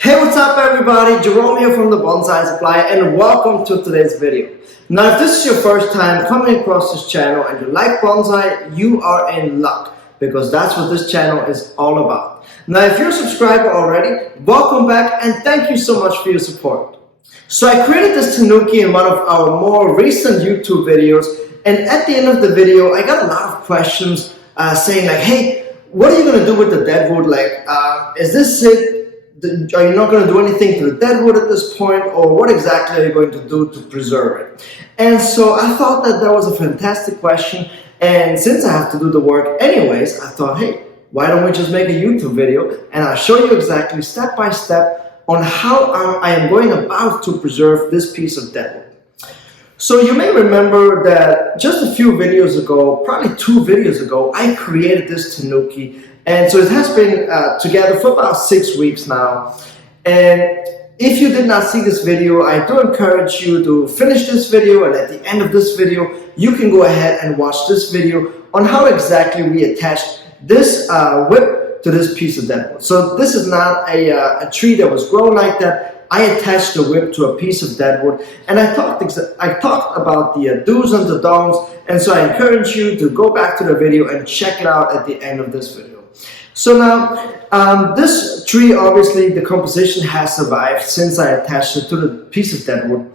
Hey, what's up everybody? Jerome here from the Bonsai Supply and welcome to today's video. Now if this is your first time coming across this channel and you like bonsai, you are in luck because that's what this channel is all about. Now if you're a subscriber already, welcome back and thank you so much for your support. So I created this tanuki in one of our more recent YouTube videos, and at the end of the video I got a lot of questions saying like, hey, what are you going to do with the deadwood? Like, is this it? Are you not going to do anything to the deadwood at this point, or what exactly are you going to do to preserve it? And so I thought that was a fantastic question, and since I have to do the work anyways, I thought, hey, why don't we just make a YouTube video and I'll show you exactly step by step on how I am going about to preserve this piece of deadwood. So you may remember that just a few videos ago, probably 2 videos ago, I created this tanuki. And so it has been together for about 6 weeks now. And if you did not see this video, I do encourage you to finish this video, and at the end of this video, you can go ahead and watch this video on how exactly we attached this whip to this piece of deadwood. So this is not a tree that was grown like that. I attached the whip to a piece of deadwood, and I talked about the do's and the don'ts, and so I encourage you to go back to the video and check it out at the end of this video. So now, this tree, obviously the composition has survived since I attached it to the piece of deadwood.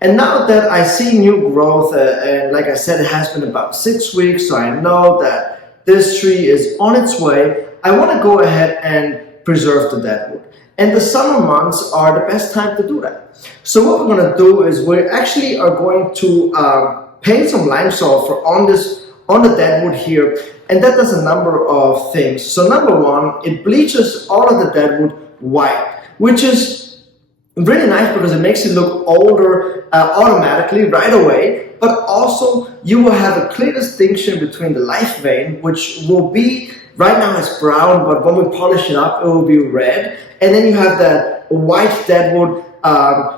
And now that I see new growth, and like I said, it has been about 6 weeks, so I know that this tree is on its way, I want to go ahead and preserve the deadwood. And the summer months are the best time to do that. So what we're going to do is we actually are going to paint some lime sulfur on the deadwood here, and that does a number of things. So number one, it bleaches all of the deadwood white, which is really nice because it makes it look older automatically right away, but also you will have a clear distinction between the life vein, which will be, right now it's brown, but when we polish it up, it will be red, and then you have that white deadwood.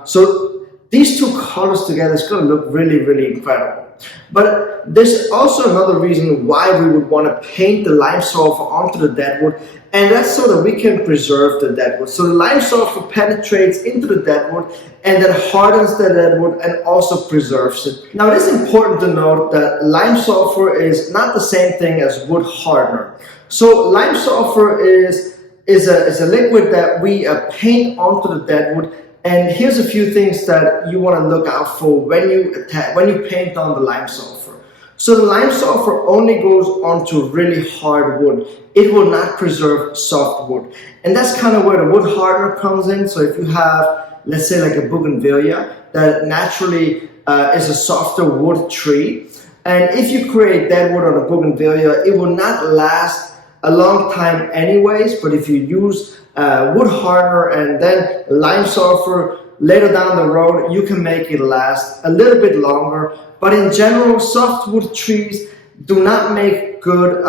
So these two colors together is going to look really, really incredible. But there's also another reason why we would want to paint the lime sulfur onto the deadwood, and that's so that we can preserve the deadwood. So the lime sulfur penetrates into the deadwood and then hardens the deadwood and also preserves it. Now it is important to note that lime sulfur is not the same thing as wood hardener. So lime sulfur is a liquid that we paint onto the deadwood. And here's a few things that you want to look out for when you paint on the lime sulfur. So the lime sulfur only goes onto really hard wood. It will not preserve soft wood. And that's kind of where the wood hardener comes in. So if you have, let's say, like a bougainvillea that naturally is a softer wood tree, and if you create deadwood on a bougainvillea, it will not last a long time anyways. But if you use wood hardener and then lime sulfur later down the road, you can make it last a little bit longer. But in general, softwood trees do not make good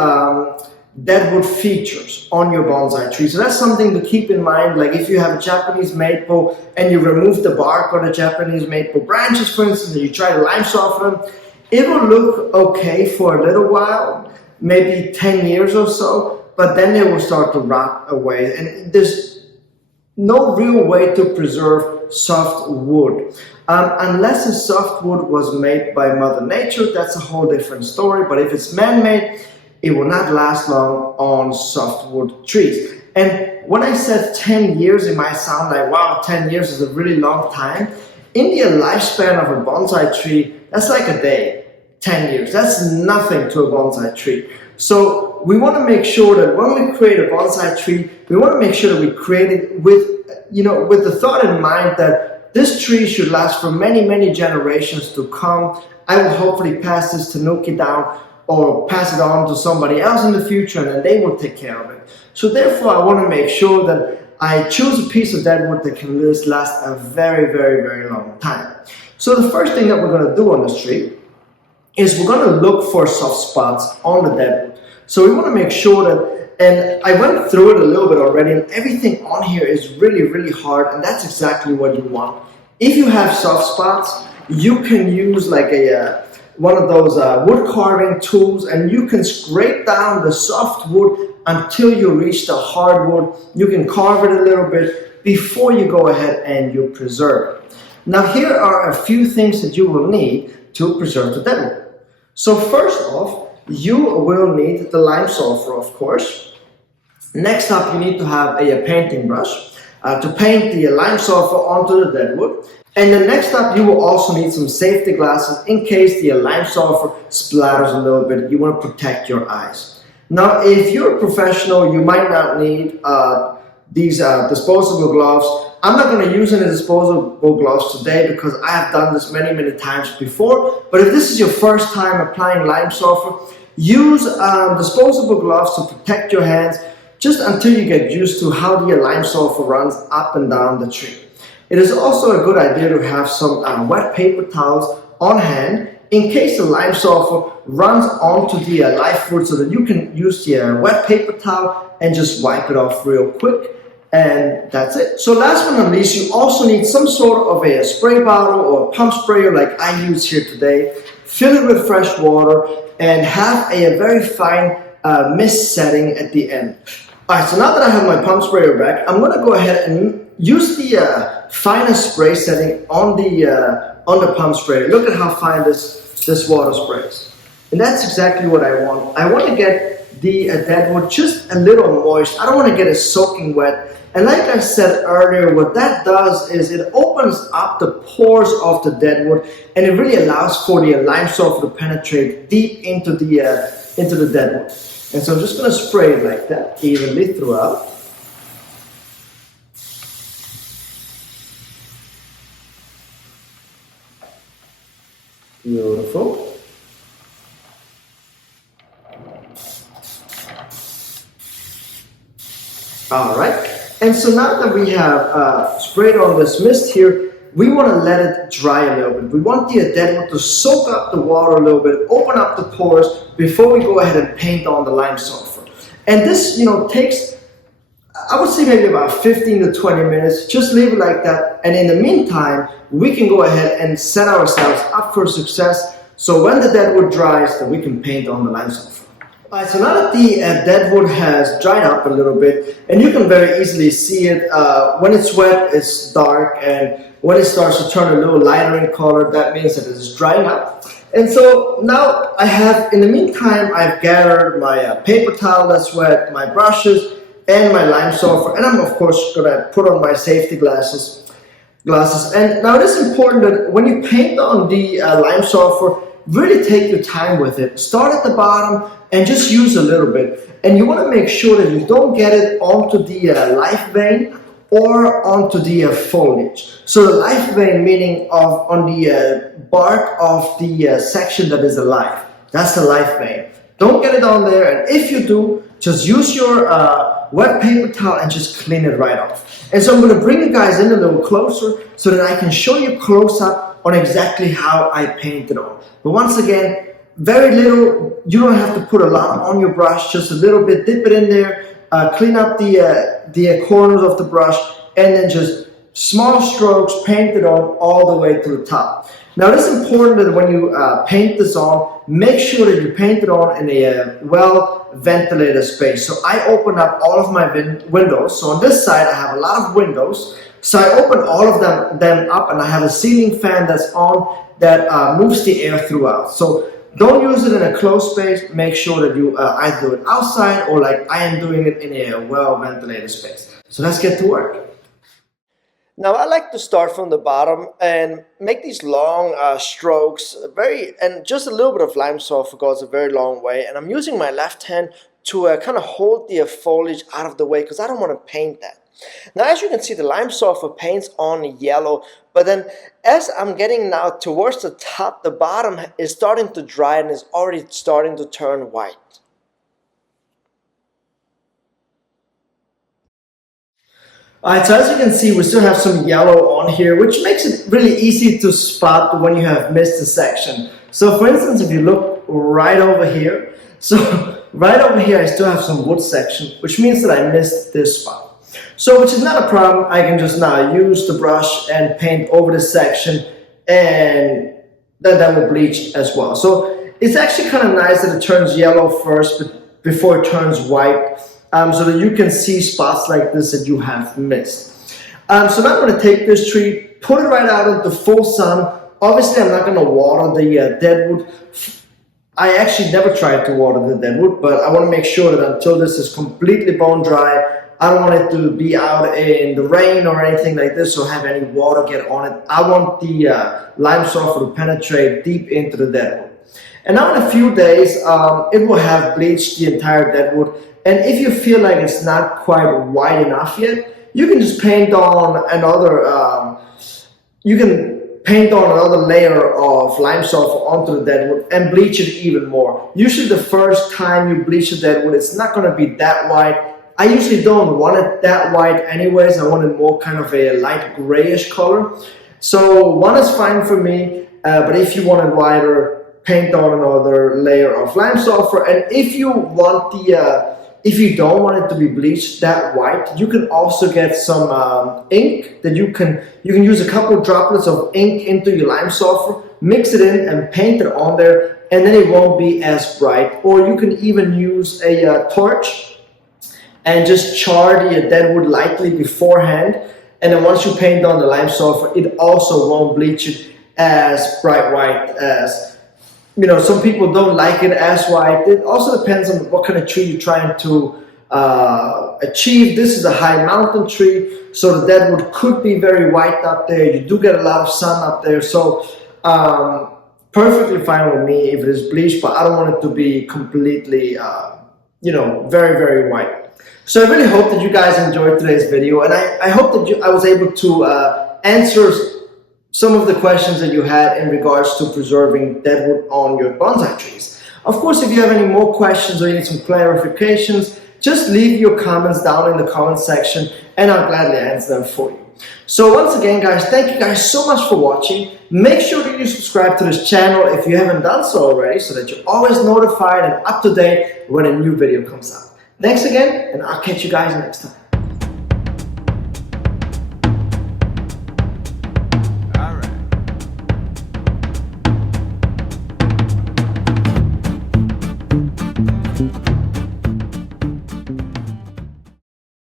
deadwood features on your bonsai tree. So that's something to keep in mind. Like if you have a Japanese maple and you remove the bark on the Japanese maple branches, for instance, and you try to lime sulfur them, it will look okay for a little while, maybe 10 years or so. But then they will start to rot away, and there's no real way to preserve soft wood. Unless the soft wood was made by Mother Nature, that's a whole different story. But if it's man-made, it will not last long on softwood trees. And when I said 10 years, it might sound like, wow, 10 years is a really long time. In the lifespan of a bonsai tree, that's like a day. 10 years, that's nothing to a bonsai tree. So we want to make sure that when we create a bonsai tree, we want to make sure that we create it with the thought in mind that this tree should last for many, many generations to come. I will hopefully pass this tanuki down or pass it on to somebody else in the future, and then they will take care of it. So therefore, I want to make sure that I choose a piece of deadwood that can last a very, very, very long time. So the first thing that we're going to do on this tree is we're going to look for soft spots on the deadwood. So we want to make sure that, and I went through it a little bit already, and everything on here is really, really hard, and that's exactly what you want. If you have soft spots, you can use like one of those wood carving tools, and you can scrape down the soft wood until you reach the hardwood. You can carve it a little bit before you go ahead and you preserve it. Now here are a few things that you will need to preserve the deadwood. So first off, you will need the lime sulfur, of course. Next up, you need to have a painting brush to paint the lime sulfur onto the deadwood. And then next up, you will also need some safety glasses in case the lime sulfur splatters a little bit. You want to protect your eyes. Now, if you're a professional, you might not need these disposable gloves. I'm not going to use any disposable gloves today because I have done this many times before. But if this is your first time applying lime sulfur, use disposable gloves to protect your hands just until you get used to how the lime sulfur runs up and down the tree. It is also a good idea to have some wet paper towels on hand in case the lime sulfur runs onto the live fruit, so that you can use the wet paper towel and just wipe it off real quick. And that's it. So last but not least, you also need some sort of a spray bottle or a pump sprayer like I use here today. Fill it with fresh water and have a very fine mist setting at the end. Alright, so now that I have my pump sprayer back, I'm going to go ahead and use the finest spray setting on the pump sprayer. Look at how fine this water sprays. And that's exactly what I want. I want to get the deadwood just a little moist. I don't want to get it soaking wet. And like I said earlier, what that does is it opens up the pores of the deadwood, and it really allows for the lime sulfur to penetrate deep into the deadwood. And so I'm just going to spray it like that evenly throughout. Beautiful. All right. And so now that we have sprayed on this mist here, we want to let it dry a little bit. We want the deadwood to soak up the water a little bit, open up the pores before we go ahead and paint on the lime sulfur. And this, takes, I would say maybe about 15 to 20 minutes. Just leave it like that. And in the meantime, we can go ahead and set ourselves up for success. So when the deadwood dries, then we can paint on the lime sulfur. Alright, so now that the deadwood has dried up a little bit, and you can very easily see it, when it's wet, it's dark, and when it starts to turn a little lighter in color, that means that it is drying up. And so now in the meantime, I've gathered my paper towel that's wet, my brushes, and my lime sulfur, and I'm of course going to put on my safety glasses. And now it is important that when you paint on the lime sulfur, really take your time with it. Start at the bottom and just use a little bit. And you want to make sure that you don't get it onto the life vein or onto the foliage. So the life vein meaning on the bark of the section that is alive. That's the life vein. Don't get it on there, and if you do, just use your wet paper towel and just clean it right off. And so I'm going to bring you guys in a little closer so that I can show you close up on exactly how I painted on. But once again, very little, you don't have to put a lot on your brush, just a little bit, dip it in there, clean up the corners of the brush, and then just small strokes, paint it on all the way to the top. Now it is important that when you paint this on, make sure that you paint it on in a well-ventilated space. So I open up all of my windows. So on this side I have a lot of windows. So I open all of them up, and I have a ceiling fan that's on that moves the air throughout. So don't use it in a closed space. Make sure that you either do it outside or like I am doing it in a well-ventilated space. So let's get to work. Now I like to start from the bottom and make these long strokes, and just a little bit of lime sulfur goes a very long way. And I'm using my left hand to kind of hold the foliage out of the way because I don't want to paint that. Now as you can see, the lime sulfur paints on yellow, but then as I'm getting now towards the top, the bottom is starting to dry and is already starting to turn white. Alright, so as you can see, we still have some yellow on here, which makes it really easy to spot when you have missed a section. So for instance, if you look right over here, I still have some wood section, which means that I missed this spot. So which is not a problem. I can just now use the brush and paint over this section, and then that will bleach as well. So it's actually kind of nice that it turns yellow first before it turns white. so that you can see spots like this that you have missed. So now I'm going to take this tree, put it right out into full sun. Obviously, I'm not going to water the deadwood. I actually never tried to water the deadwood, but I want to make sure that until this is completely bone dry, I don't want it to be out in the rain or anything like this or have any water get on it. I want the lime sulfur to penetrate deep into the deadwood. And now in a few days, it will have bleached the entire deadwood. And if you feel like it's not quite white enough yet, you can just paint on another, paint on another layer of lime sulfur onto the deadwood and bleach it even more. Usually the first time you bleach the deadwood, it's not going to be that white. I usually don't want it that white anyways. I want it more kind of a light grayish color. So one is fine for me, but if you want it whiter, paint on another layer of lime sulfur. And if you want if you don't want it to be bleached that white, you can also get some ink that you can use a couple of droplets of ink into your lime sulfur, mix it in and paint it on there, and then it won't be as bright. Or you can even use a torch and just char the deadwood lightly beforehand, and then once you paint on the lime sulfur, it also won't bleach it as bright white as, you know, some people don't like it as white. It also depends on what kind of tree you're trying to achieve. This is a high mountain tree, so the deadwood could be very white up there. You do get a lot of sun up there, so perfectly fine with me if it is bleached, but I don't want it to be completely, you know, very, very white. So I really hope that you guys enjoyed today's video, and I hope that I was able to answer some of the questions that you had in regards to preserving deadwood on your bonsai trees. Of course, if you have any more questions or you need some clarifications, just leave your comments down in the comment section and I'll gladly answer them for you. So once again, guys, thank you guys so much for watching. Make sure that you subscribe to this channel if you haven't done so already, so that you're always notified and up to date when a new video comes out. Thanks again, and I'll catch you guys next time.